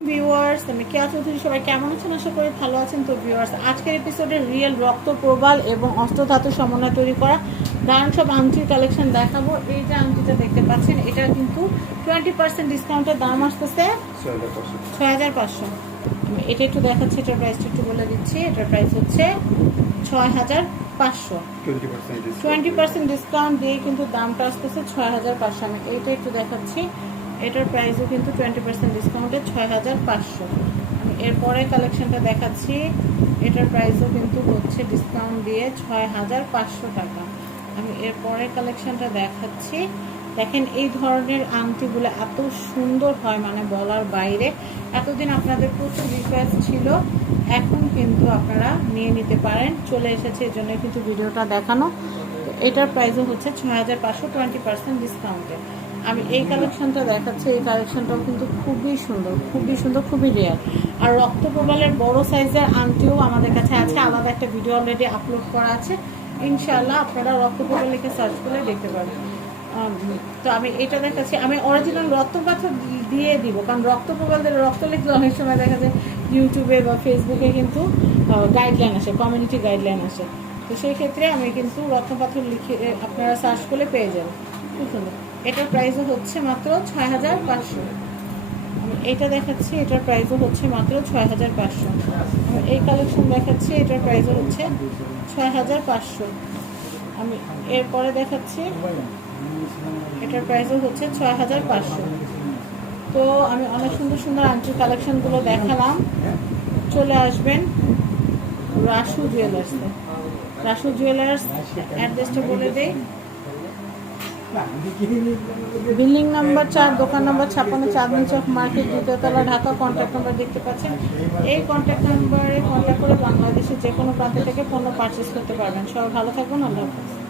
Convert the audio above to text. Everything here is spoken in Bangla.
ভিউয়ার্স আমি কেয়া চৌধুরী সবাই কেমন আছেন? আশা করি ভালো আছেন। তো ভিউয়ার্স আজকের এপিসোডে রিয়েল রক্ত প্রবাল এবং অষ্টধাতু সমন্বয় তৈরি করা দারুণ সব আংটির কালেকশন দেখাবো। এই যে আংটিটা দেখতে পাচ্ছেন এটা কিন্তু টোয়েন্টি পার্সেন্ট ডিসকাউন্টের দাম আসতেছে ছয় হাজার পাঁচশো। আমি এটা একটু দেখাচ্ছি এটার প্রাইসটা একটু বলে দিচ্ছি। এটার প্রাইস হচ্ছে ছয় হাজার পাঁচশো। টোয়েন্টি পার্সেন্ট ডিসকাউন্ট দিয়ে কিন্তু দামটা আসতেছে ছয় হাজার পাঁচশো। আমি এইটা একটু দেখাচ্ছি। এটার প্রাইসও কিন্তু টোয়েন্টি পার্সেন্ট ডিসকাউন্টে ছয় হাজার পাঁচশো। আমি এরপরে কালেকশনটা দেখাচ্ছি। এটার প্রাইসও কিন্তু হচ্ছে ডিসকাউন্ট দিয়ে ছয় হাজার পাঁচশো টাকা। আমি এরপরে কালেকশনটা দেখাচ্ছি। দেখেন এই ধরনের আংটিগুলো এত সুন্দর হয় মানে বলার বাইরে। এতদিন আপনাদের প্রচুর রিকোয়েস্ট ছিল, এখন কিন্তু আপনারা নিয়ে নিতে পারেন। চলে এসেছে, এই জন্য কিন্তু ভিডিওটা দেখানো। এটার প্রাইসও হচ্ছে ছয় হাজার পাঁচশো টোয়েন্টি পার্সেন্ট ডিসকাউন্টে আমি এই কালেকশনটা দেখাচ্ছি, এই কালেকশনটাও কিন্তু খুবই সুন্দর খুবই সুন্দর, খুবই রেয়ার আর রক্ত প্রবালের বড় সাইজের আংটিও আমাদের কাছে আছে, আলাদা একটা ভিডিও অলরেডি আপলোড করা আছে। ইনশাল্লাহ আপনারা রক্ত প্রবাল লিখে সার্চ করে দেখতে পারবেন। তো আমি এটা দেখাচ্ছি। আমি অরিজিনাল রক্ত পাথর দিয়ে দিব, কারণ রক্ত প্রবালদের রক্ত লিখলে অনেক সময় দেখা যায় ইউটিউবে বা ফেসবুকে কিন্তু গাইডলাইন আসে কমিউনিটি গাইডলাইন আসে। তো সেই ক্ষেত্রে আমি কিন্তু রক্ত পাথর লিখে আপনারা সার্চ করলে পেয়ে যাবেন। খুব সুন্দর। এটার প্রাইসও হচ্ছে মাত্র ছয় হাজার পাঁচশো এইটা দেখাচ্ছি, এটার প্রাইসও হচ্ছে মাত্র ছয় হাজার পাঁচশো এই কালেকশন দেখাচ্ছি, এটার প্রাইসও হচ্ছে ছয় হাজার পাঁচশো। আমি এরপরে দেখাচ্ছি, এটার প্রাইসও হচ্ছে ছয় হাজার পাঁচশো। তো আমি অনেক সুন্দর সুন্দর আংটির কালেকশনগুলো দেখালাম। চলে আসবেন রাসু জুয়েলার্সে রাসু জুয়েলার্স অ্যাড্রেসটা বলে দেই। বিল্ডিং নাম্বার চার, দোকান নাম্বার ছাপ্পান্ন, চাঁদনি চক মার্কেট দ্বিতীয়তলা ঢাকা কন্ট্যাক্ট নাম্বার দেখতে পাচ্ছেন। এই কন্ট্যাক্ট নাম্বারে কন্ট্যাক্ট করে বাংলাদেশের যে কোনো প্রান্ত থেকে পণ্য পারচেস করতে পারবেন। সবাই ভালো থাকবেন, আল্লাহ হাফেজ।